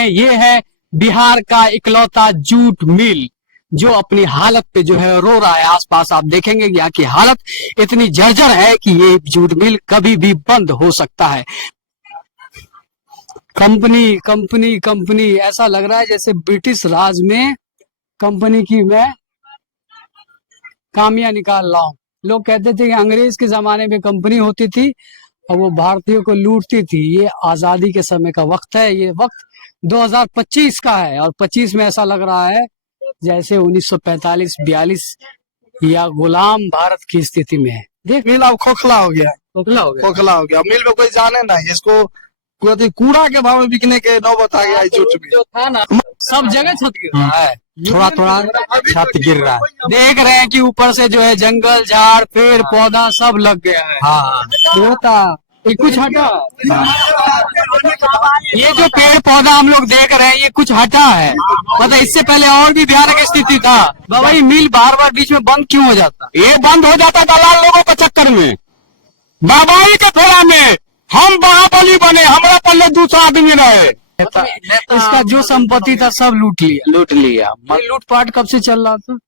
हैं ये है बिहार का इकलौता जूट मिल जो अपनी हालत पे जो है रो रहा है। आसपास आप देखेंगे यहाँ की हालत इतनी जर्जर है कि ये जूट मिल कभी भी बंद हो सकता है। कंपनी कंपनी कंपनी, ऐसा लग रहा है जैसे ब्रिटिश राज में कंपनी की मैं कामियां निकाल रहा हूँ। लोग कहते थे कि अंग्रेज के जमाने में कंपनी होती थी और वो भारतीयों को लूटती थी। ये आजादी के समय का वक्त है, ये वक्त 2025 का है और 25 में ऐसा लग रहा है जैसे 1945-42 या गुलाम भारत की स्थिति में है। देख मिल अब खोखला हो गया, खोखला हो गया। खोखला हो गया। मिल में कोई जाने नहीं, इसको कूड़ा के भाव में बिकने के नौबत आ गया। जूट मिल जो था ना, सब जगह छत गिर रहा है, थोड़ा थोड़ा छत गिर रहा है। देख रहे हैं कि ऊपर से जो है जंगल झाड़ पेड़ पौधा सब लग गया है। हाँ होता ये कुछ हटा, ये जो पेड़ पौधा हम लोग देख रहे हैं ये कुछ हटा है। मतलब इससे पहले और भी भयानक स्थिति था। बाबा ये मिल बार बार बीच में बंद क्यों हो जाता? ये बंद हो जाता दलाल लोगों के चक्कर में, बाबाई के फेरा में। हम बाहुबली बने, हमारा पल्ले दूसरा आदमी रहे। इसका जो संपत्ति था सब लूट लिया। लूटपाट कब से चल रहा था?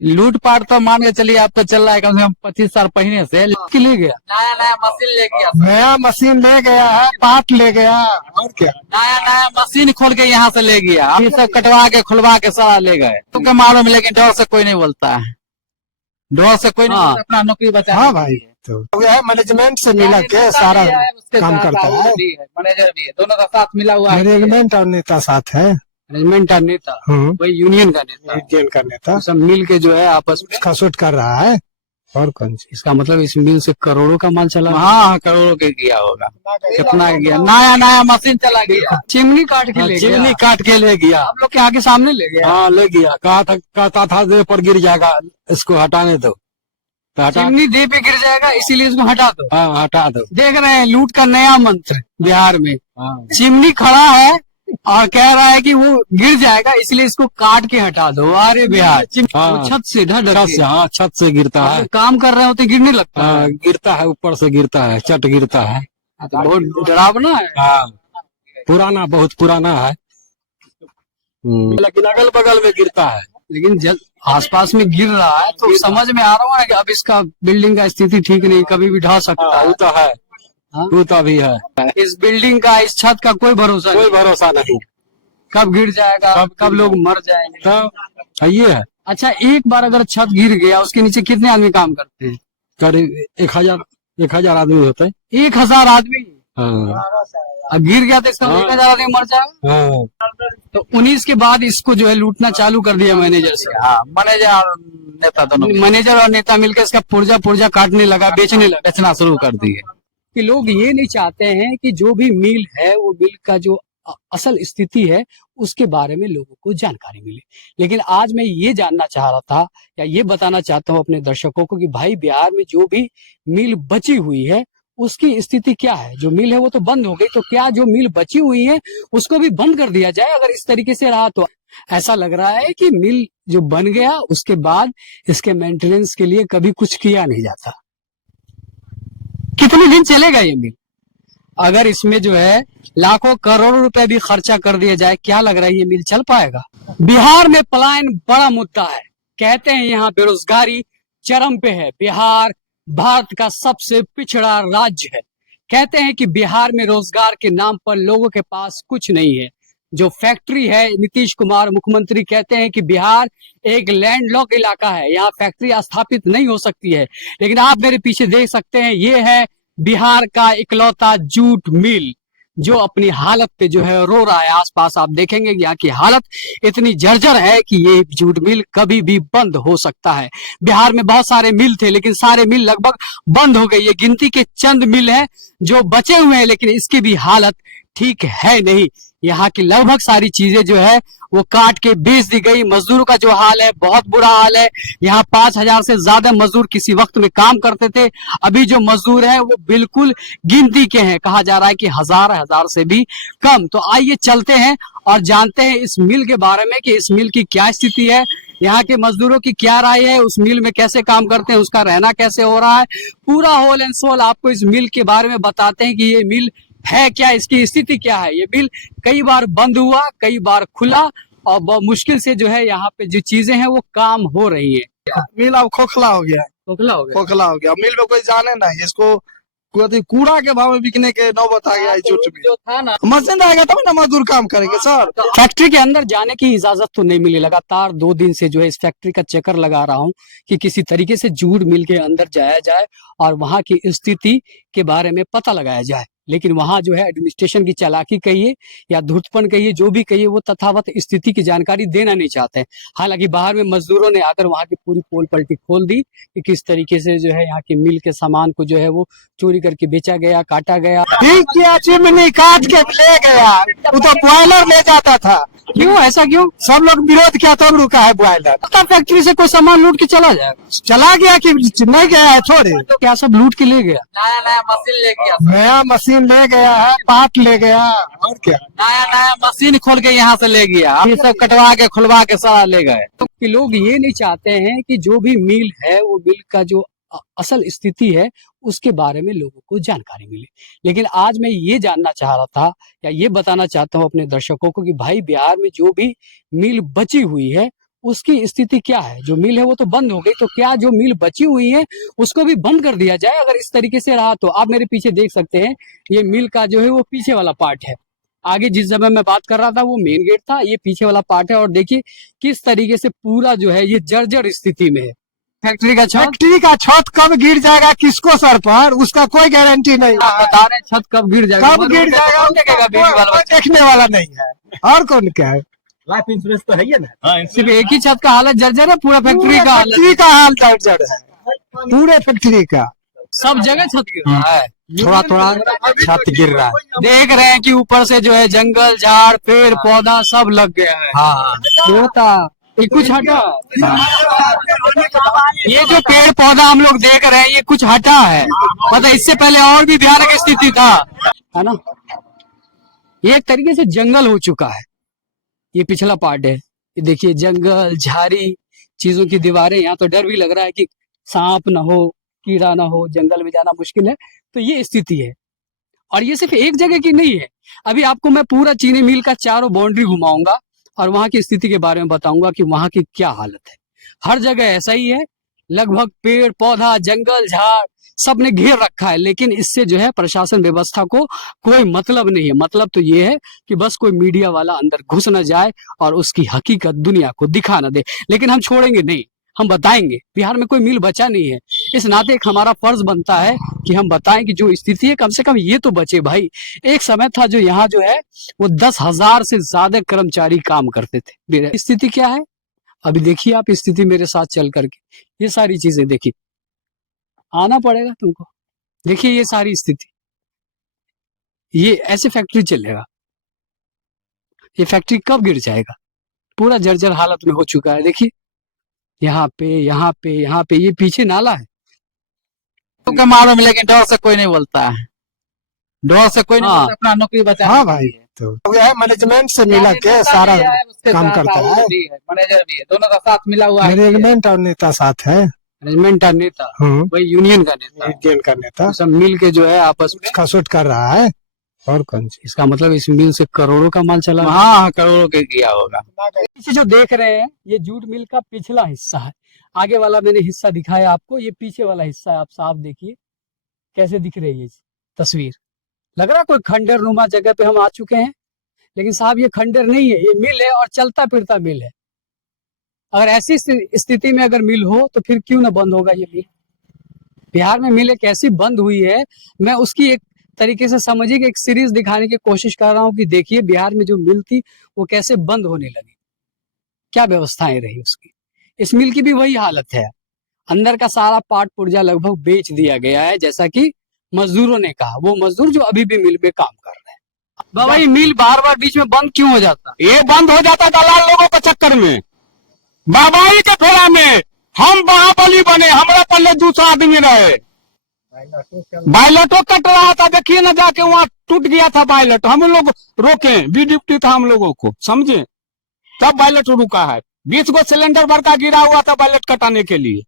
लूटपाट तो मान के चलिए आप तो चल रहा है कम से कम 25 साल पहले से। ले गया नया मशीन ले गया, नया मशीन ले गया है, पार्ट ले गया और क्या। नया मशीन खोल के यहाँ से ले गया। ये सब कटवा के खुलवा के सारा ले गए। तुमके मालूम, लेकिन डर से कोई नहीं बोलता है, डर से कोई नहीं बोलता, अपना नौकरी बचा। हाँ भाई, तो यह मैनेजमेंट से मिला के सारा काम करता है। मैनेजर भी है, दोनों का साथ मिला हुआ है। मैनेजमेंट और नेता साथ है, मैनेजमेंट का नेता, वही यूनियन का नेता, यूनियन का नेता सब मिल के जो है आपस में खसूट कर रहा है। और कौन सी? इसका मतलब इस मिल से करोड़ों का माल चला। हाँ करोड़ों के गया होगा, कितना गया। नया मशीन चला गया, चिमनी काट के ले गया। चिमनी काट के ले गया, आप लोग के आगे सामने ले गया। हाँ ले गया। कहता था दे पर गिर जाएगा, इसको हटाने दो, चिमनी दे पे गिर जाएगा इसीलिए इसको हटा दो। हाँ हटा दो। देख रहे हैं लूट का नया मंत्र बिहार में। चिमनी खड़ा है और कह रहा है कि वो गिर जाएगा इसलिए इसको काट के हटा दो। अरे बिहार हाँ। छत से हाँ छत से गिरता है। काम कर रहे होते गिरने लगता है। गिरता है, ऊपर से गिरता है, चट गिरता है। तो बहुत डरावना है। हाँ पुराना, बहुत पुराना है, लेकिन अगल बगल में गिरता है। लेकिन जब आसपास में गिर रहा है तो समझ में आ रहा है कि अब इसका बिल्डिंग का स्थिति ठीक नहीं, कभी भी ढा सकता है। वो तो है, वो तो भी है। इस बिल्डिंग का, इस छत का कोई भरोसा नहीं, कब गिर जाएगा, कब लोग मर जाएंगे। तो ये है। अच्छा, एक बार अगर छत गिर गया उसके नीचे कितने आदमी काम करते हैं? करीब 1000 आदमी होते हैं। 1000 आदमी? हाँ। अब गिर गया तो इसका 1000 आदमी मर जाएगा। हाँ। तो 19 के बाद इसको जो है लूटना चालू कर दिया मैनेजर से। हाँ मैनेजर और नेता दोनों, मैनेजर और नेता मिलकर इसका पुर्जा काटने लगा, बेचना शुरू कर दिए। कि लोग ये नहीं चाहते हैं कि जो भी मिल है वो मिल का जो असल स्थिति है उसके बारे में लोगों को जानकारी मिले। लेकिन आज मैं ये जानना चाह रहा था या ये बताना चाहता हूँ अपने दर्शकों को कि भाई बिहार में जो भी मिल बची हुई है उसकी स्थिति क्या है। जो मिल है वो तो बंद हो गई, तो क्या जो मिल बची हुई है उसको भी बंद कर दिया जाए अगर इस तरीके से रहा तो? ऐसा लग रहा है कि मिल जो बन गया उसके बाद इसके मेंटेनेंस के लिए कभी कुछ किया नहीं जाता। कितने दिन चलेगा ये मिल? अगर इसमें जो है लाखों करोड़ों रुपए भी खर्चा कर दिया जाए, क्या लग रहा है ये मिल चल पाएगा? बिहार में पलायन बड़ा मुद्दा है। कहते हैं यहाँ बेरोजगारी चरम पे है। बिहार भारत का सबसे पिछड़ा राज्य है। कहते हैं कि बिहार में रोजगार के नाम पर लोगों के पास कुछ नहीं है। जो फैक्ट्री है, नीतीश कुमार मुख्यमंत्री कहते हैं कि बिहार एक लैंडलॉक इलाका है, यहाँ फैक्ट्री स्थापित नहीं हो सकती है। लेकिन आप मेरे पीछे देख सकते हैं ये है बिहार का इकलौता जूट मिल जो अपनी हालत पे जो है रो रहा है। आसपास आप देखेंगे यहाँ की हालत इतनी जर्जर है कि ये जूट मिल कभी भी बंद हो सकता है। बिहार में बहुत सारे मिल थे लेकिन सारे मिल लगभग बंद हो गए। ये गिनती के चंद मिल हैं जो बचे हुए हैं, लेकिन इसकी भी हालत ठीक है नहीं। यहाँ की लगभग सारी चीजें जो है वो काट के बेच दी गई। मजदूरों का जो हाल है बहुत बुरा हाल है। यहाँ 5000 से ज्यादा मजदूर किसी वक्त में काम करते थे, अभी जो मजदूर हैं वो बिल्कुल गिनती के हैं। कहा जा रहा है कि हजार से भी कम। तो आइए चलते हैं और जानते हैं इस मिल के बारे में कि इस मिल की क्या स्थिति है, यहाँ के मजदूरों की क्या राय है, उस मिल में कैसे काम करते हैं, उसका रहना कैसे हो रहा है। पूरा होल एंड सोल आपको इस मिल के बारे में बताते हैं कि ये मिल है क्या, इसकी स्थिति क्या है। ये मिल कई बार बंद हुआ, कई बार खुला, और बहुत मुश्किल से जो है यहाँ पे जो चीजें हैं वो काम हो रही है। मिल अब खोखला हो गया, खोखला हो गया। खोखला हो गया। मिल में कोई जाने नहीं, इसको कूड़ा के भाव में बिकने के नौबत आ गया है जूट में। जो था ना, मशीन रहेगा तब ना मजदूर काम करेंगे सर। फैक्ट्री के अंदर जाने की इजाजत तो नहीं मिली। लगातार 2 दिन से जो है इस फैक्ट्री का चक्कर लगा रहा हूँ कि किसी तरीके से जूट मिल के अंदर जाया जाए और वहां की स्थिति के बारे में पता लगाया जाए। लेकिन वहां जो है एडमिनिस्ट्रेशन की चालाकी कहिए या धूर्तपन कहिए, जो भी कहिए, वो तथावत स्थिति की जानकारी देना नहीं चाहते हैं। हालांकि बाहर में मजदूरों ने आकर वहां की पूरी पोल पलटी खोल दी कि किस तरीके से जो है यहाँ की मिल के सामान को जो है वो चोरी करके बेचा गया, काटा गया। ठीक किया, चिमनी काट के ले गया, वो तो बॉयलर ले जाता था। क्यों, ऐसा क्यों? सब लोग विरोध किया तब रुका है बॉयलर। फैक्ट्री से कोई सामान लूट के चला जाएगा? चला गया कि नहीं गया है थोड़े। तो क्या सब लूट के ले गया? नया नया मशीन ले गया, नया मशीन ले गया है, पार्ट ले गया, और क्या। नया नया मशीन खोल के यहाँ से ले गया, ये सब कटवा के खुलवा के सारा ले गए। तो कि लोग ये नहीं चाहते हैं कि जो भी मिल है वो मिल का जो असल स्थिति है उसके बारे में लोगों को जानकारी मिले। लेकिन आज मैं ये जानना चाह रहा था या ये बताना चाहता हूँ अपने दर्शकों को कि भाई बिहार में जो भी मिल बची हुई है उसकी स्थिति क्या है। जो मिल है वो तो बंद हो गई, तो क्या जो मिल बची हुई है उसको भी बंद कर दिया जाए? अगर इस तरीके से रहा तो आप मेरे पीछे देख सकते हैं, ये मिल का जो है वो पीछे वाला पार्ट है। आगे जिस समय मैं बात कर रहा था वो मेन गेट था, ये पीछे वाला पार्ट है। और देखिए किस तरीके से पूरा जो है ये जर्जर स्थिति में है। फैक्ट्री का छत, फैक्ट्री का छत कब गिर जाएगा किसको सर पर, उसका कोई गारंटी नहीं आप है। बता रहे हैं छत कब गिर जाएगा? कब गिर जाएगा कौन देखेगा? बिजली वाला कोई देखने वाला नहीं है, और कौन क्या है। लाइफ इंश्योरेंस तो है ही ना। सिर्फ एक ही छत का हालत जर्जर है, पूरा फैक्ट्री का हालत, फैक्ट्री का हाल जर्जर है, पूरे फैक्ट्री का। सब जगह छत गिर रहा है। थोड़ा थोड़ा छत गिर रहा है। देख रहे हैं कि ऊपर से जो है जंगल झाड़ पेड़ पौधा सब लग गया है। हाँ, होता ये कुछ हटा, ये जो पेड़ पौधा हम लोग देख रहे हैं ये कुछ हटा है। मतलब इससे पहले और भी भयानक स्थिति था, है ना। ये एक तरीके से जंगल हो चुका है। ये पिछला पार्ट है, ये देखिए जंगल झाड़ी चीजों की दीवारें। यहाँ तो डर भी लग रहा है कि सांप ना हो, कीड़ा ना हो, जंगल में जाना मुश्किल है। तो ये स्थिति है, और ये सिर्फ एक जगह की नहीं है। अभी आपको मैं पूरा चीनी मिल का चारों बाउंड्री घुमाऊंगा और वहां की स्थिति के बारे में बताऊंगा कि वहां की क्या हालत है। हर जगह ऐसा ही है, लगभग पेड़ पौधा जंगल झाड़ सब ने घेर रखा है। लेकिन इससे जो है प्रशासन व्यवस्था को कोई मतलब नहीं है। मतलब तो ये है कि बस कोई मीडिया वाला अंदर घुस न जाए और उसकी हकीकत दुनिया को दिखा न दे। लेकिन हम छोड़ेंगे नहीं, हम बताएंगे। बिहार में कोई मिल बचा नहीं है, इस नाते एक हमारा फर्ज बनता है कि हम बताएं कि जो स्थिति है कम से कम ये तो बचे। भाई एक समय था जो यहाँ जो है वो 10,000 से ज्यादा कर्मचारी काम करते थे। स्थिति क्या है अभी देखिए आप, स्थिति मेरे साथ चल करके ये सारी चीजें देखिए, आना पड़ेगा तुमको। देखिए ये सारी स्थिति, ये ऐसे फैक्ट्री चलेगा? ये फैक्ट्री कब गिर जाएगा? पूरा जर्जर हालत में हो चुका है। देखिए यहाँ पे यहाँ पे यहाँ पे, ये पीछे नाला है। तुमको मालूम है, लेकिन डर से कोई नहीं बोलता है, डर से कोई नहीं हाँ। बोलता, अपना नौकरी बचा। हाँ भाई, तो है मैनेजमेंट से मिला के सारा काम करता है। मैनेजर भी है, दोनों का साथ मिला हुआ है। मैनेजमेंट और नेता साथ है। मैनेजमेंट का नेता, वही यूनियन का नेता, यूनियन का नेता सब मिल के जो है आपस में उसका शूट कर रहा है। और कौन सी, इसका मतलब इस मिल से करोड़ों का माल चला। हाँ, करोड़ों के किया होगा। पीछे जो देख रहे हैं ये जूट मिल का पिछला हिस्सा है। आगे वाला मैंने हिस्सा दिखाया आपको, ये पीछे वाला हिस्सा है। आप साफ देखिए कैसे दिख रही है तस्वीर। लग रहा है कोई खंडर नुमा जगह पे हम आ चुके हैं, लेकिन साहब ये खंडर नहीं है, ये मिल है और चलता फिरता मिल है। अगर ऐसी स्थिति में अगर मिल हो तो फिर क्यों ना बंद होगा ये मिल। बिहार में मिल एक ऐसी बंद हुई है, मैं उसकी एक तरीके से समझिए कि एक सीरीज दिखाने की कोशिश कर रहा हूँ कि देखिए बिहार में जो मिल थी वो कैसे बंद होने लगी, क्या व्यवस्थाएं रही उसकी। इस मिल की भी वही हालत है, अंदर का सारा पार्ट पुर्जा लगभग बेच दिया गया है, जैसा कि मजदूरों ने कहा। वो मजदूर जो अभी भी मिल में काम कर रहे हैं। बाबा ये मिल बार बार बीच में बंद क्यों हो जाता? ये बंद हो जाता दलाल लोगों के चक्कर में, बाबाई के फेरा में। हम बाहुबली बने, हमारा पहले दूसरा आदमी रहे। बायलटो कट रहा था, देखिए ना जाके वहाँ टूट गया था बायलट। हम लोग रोके, बी ड्यूटी था हम लोगों को, समझे, तब बायलट रुका है। 20 गो सिलेंडर भर का गिरा हुआ था बायलट कटाने के लिए।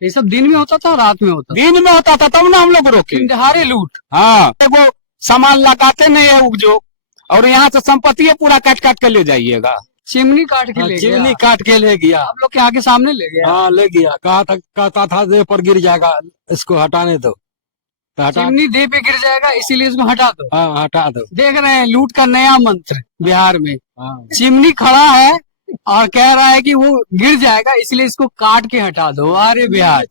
ये सब दिन में होता था, रात में होता था? दिन में होता था, तब ना हम लोग रोके। दिहाड़े लूट। हाँ, वो सामान लगाते नहीं है उपजोग, और यहाँ से संपत्ति पूरा काट काट के ले जाइएगा। चिमनी काट के ले गया। चिमनी काट के ले गया। आप लोग के आगे सामने ले गया। हाँ ले गया, कहता था दे पर गिर जाएगा, इसको हटाने दो, तो हटा। चिमनी दे पे गिर जाएगा इसीलिए इसको हटा दो। हाँ हटा दो। देख रहे हैं लूट का नया मंत्र बिहार में। हाँ। चिमनी खड़ा है और कह रहा है कि वो गिर जाएगा इसलिए इसको काट के हटा दो। अरे बिहार,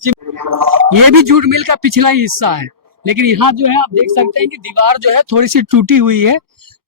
ये भी जूट मिल का पिछला ही हिस्सा है, लेकिन यहाँ जो है आप देख सकते हैं कि दीवार जो है थोड़ी सी टूटी हुई है,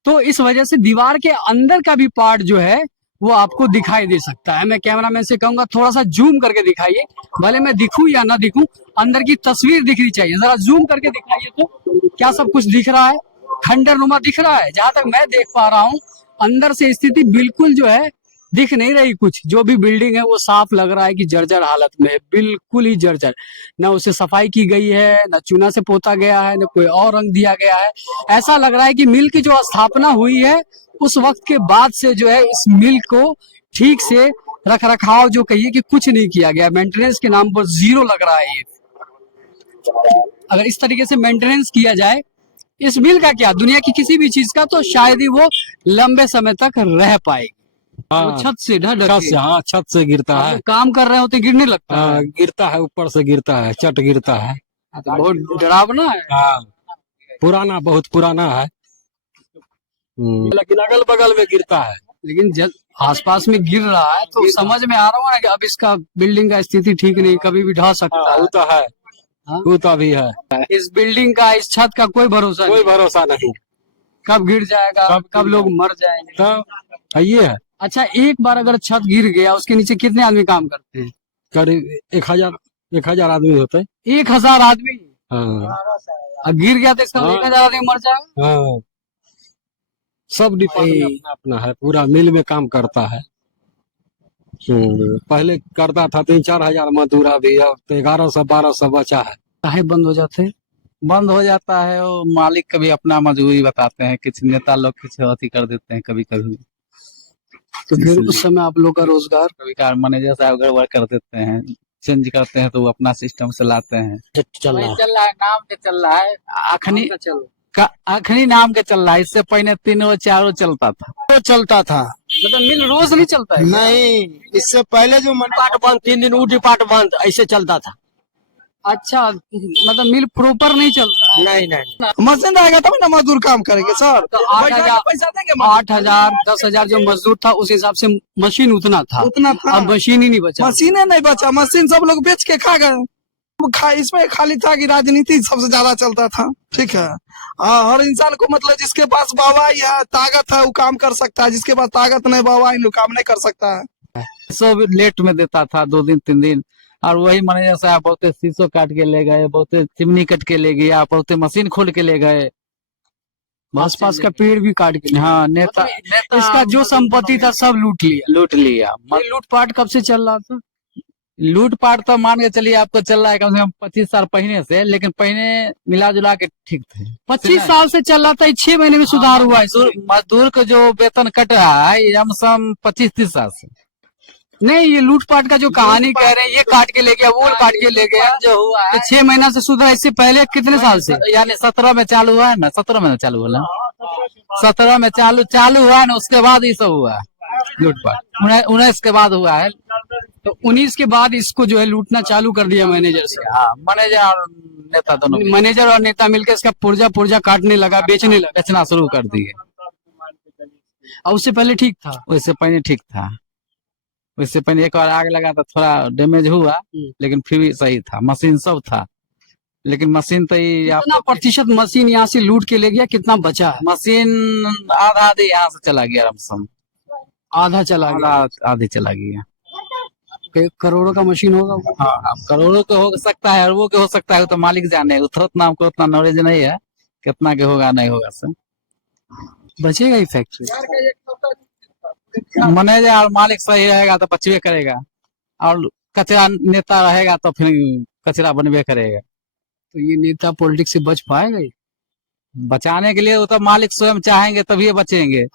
तो इस वजह से दीवार के अंदर का भी पार्ट जो है वो आपको दिखाई दे सकता है। मैं कैमरामैन से कहूंगा थोड़ा सा जूम करके दिखाइए, भले मैं दिखूं या ना दिखूं, अंदर की तस्वीर दिखनी चाहिए। जरा जूम करके दिखाइए तो क्या सब कुछ दिख रहा है, खंडर नुमा दिख रहा है। जहां तक मैं देख पा रहा हूँ अंदर से स्थिति बिल्कुल जो है दिख नहीं रही कुछ। जो भी बिल्डिंग है वो साफ लग रहा है कि जर्जर हालत में है, बिल्कुल ही जर्जर। न उसे सफाई की गई है, न चूना से पोता गया है, न कोई और रंग दिया गया है। ऐसा लग रहा है कि मिल की जो स्थापना हुई है उस वक्त के बाद से जो है इस मिल को ठीक से रख रखाव जो कहिए कि कुछ नहीं किया गया। मेंटेनेंस के नाम पर जीरो लग रहा है ये। अगर इस तरीके से मेंटेनेंस किया जाए इस मिल का, क्या दुनिया की किसी भी चीज का, तो शायद ही वो लंबे समय तक रह पाएगी। हाँ। वो छत से ढह ढह छत के। से, हाँ छत से गिरता आप है। लोग काम कर रहे होते गिरने लगता है। हाँ, गिरता है, ऊपर से गिरता है, चट गिरता है। तो बहुत डरावना है। हाँ पुराना, बहुत पुराना है। लेकिन अगल बगल में गिरता है। लेकिन जब आसपास में गिर रहा है तो समझ में आ रहा है कि अब इसका बिल्डिंग का स्थिति ठीक नहीं, कभी भी ढह सकता हाँ, है। वो तो है। हाँ। वो तो भी है। इस बिल्डिंग का, इस छत का कोई भरोसा कोई नहीं, भरोसा नहीं। कब गिर जाएगा, कब कब गिर लोग मर जाएंगे। तो ये है। अच्छा, एक बार अगर छत गिर गया उसके नीचे कितने आदमी काम करते हैं? करीब 1000 आदमी होते हैं। 1000 आदमी। हाँ। अब गिर गया तो इसका हाँ। 1000 आदमी मर जाएगा। हाँ। सब डिपार्टमेंट अपना अपना है, पूरा मिल में काम करता है। पहले करता था 3-4 हजार मजदूर, अभी अब तो 1100-1200 बचा है। काहे बंद हो जाते हैं? बंद हो जाता है, वो मालिक कभी अपना मजबूरी बताते हैं, कुछ नेता लोग कुछ अति कर देते हैं कभी कभी, तो फिर उस समय आप लोग का रोजगार कभी कार मैनेजर साहब गड़बड़ कर देते हैं, चेंज करते हैं तो वो अपना सिस्टम से लाते हैं। चल रहा है। चल रहा है, नाम के चल रहा है, अखनी चलो अखनी नाम के चल रहा है। इससे पहले 3-4 चलता था। तो चलता था। मतलब मिल रोज नहीं चलता है? नहीं, इससे पहले जो डिपार्ट बंद, 3 दिन वो डिपार्ट बंद, ऐसे चलता था। अच्छा, मतलब मिल प्रॉपर नहीं चलता है। नहीं मशीन रहेगा तब ना मजदूर काम करेंगे सर। तो 8,000 पैसा देंगे, 8,000 10,000 जो मजदूर था उस हिसाब से मशीन उतना था। उतना था। अब मशीन ही नहीं बचा। मशीनें नहीं बचा, मशीन सब लोग बेच के खा गए। इसमें खाली था कि राजनीति सबसे ज्यादा चलता था। ठीक है। हर इंसान को मतलब जिसके पास वाहवाही है, ताकत है, वो काम कर सकता है। जिसके पास ताकत नहीं, वाहवाही, वो काम नहीं कर सकता है। सब लेट में देता था, 2 दिन 3 दिन। और वही मैनेजर साहब बहुते शीशो काट के ले गए, बहुते चिमनी कट के ले गया, बहुते मशीन खोल के ले गए। आसपास का पेड़ भी काट के। हाँ, नेता इसका जो संपत्ति था सब लूट लिया। लूट लिया। ये लूटपाट कब से चल रहा था? लूटपाट तो मान के चलिए आपको चल रहा है कम से कम 25 साल पहले से, लेकिन पहले मिला जुला के ठीक थे। 25 साल से चल रहा था, 6 महीने में सुधार हुआ है। मजदूर को जो वेतन कट रहा है ये कम से कम 25-30 साल से। नहीं, ये लूटपाट का जो कहानी कह रहे हैं, ये काट के ले गया, वो काट के ले गया, जो हुआ है 6 महीना से सुधरा। इससे पहले कितने साल से? यानी 17 में चालू हुआ है ना, 17 में चालू हुआ ना, 17 में चालू हुआ है ना, उसके बाद ये सब हुआ है लूटपाट। 19 के बाद हुआ है। तो 19 के बाद इसको जो है लूटना चालू कर दिया मैनेजर से। हाँ, मैनेजर और नेता दोनों मैनेजर और नेता मिलकर इसका पुर्जा काटने लगा, बेचने लगा, बेचना शुरू कर दिए। और उससे पहले ठीक था। उससे पहले ठीक था। उससे पहले एक बार आग लगा तो थोड़ा डैमेज हुआ, लेकिन फिर भी सही था, मशीन सब था। लेकिन मशीन तो ये कितना प्रतिशत मशीन यहाँ से लूट के ले गया, कितना बचा है? मशीन आधा आधी यहाँ से चला गया, रमसम आधा चला गया। आधी चला गया। करोड़ों का मशीन होगा वो। हाँ, करोड़ों के हो सकता है, अरबों के हो सकता है, तो मालिक जाने। उतना हमको उतना नॉलेज नहीं है कितना के होगा नहीं होगा सर। बचेगा ही फैक्ट्री। मैनेजर और मालिक सही रहेगा तो बचवे करेगा, और कचरा नेता रहेगा तो फिर कचरा बनवे करेगा। तो ये नेता पॉलिटिक्स से बच पाएगा? बचाने के लिए वो तो मालिक स्वयं चाहेंगे तभी बचेंगे।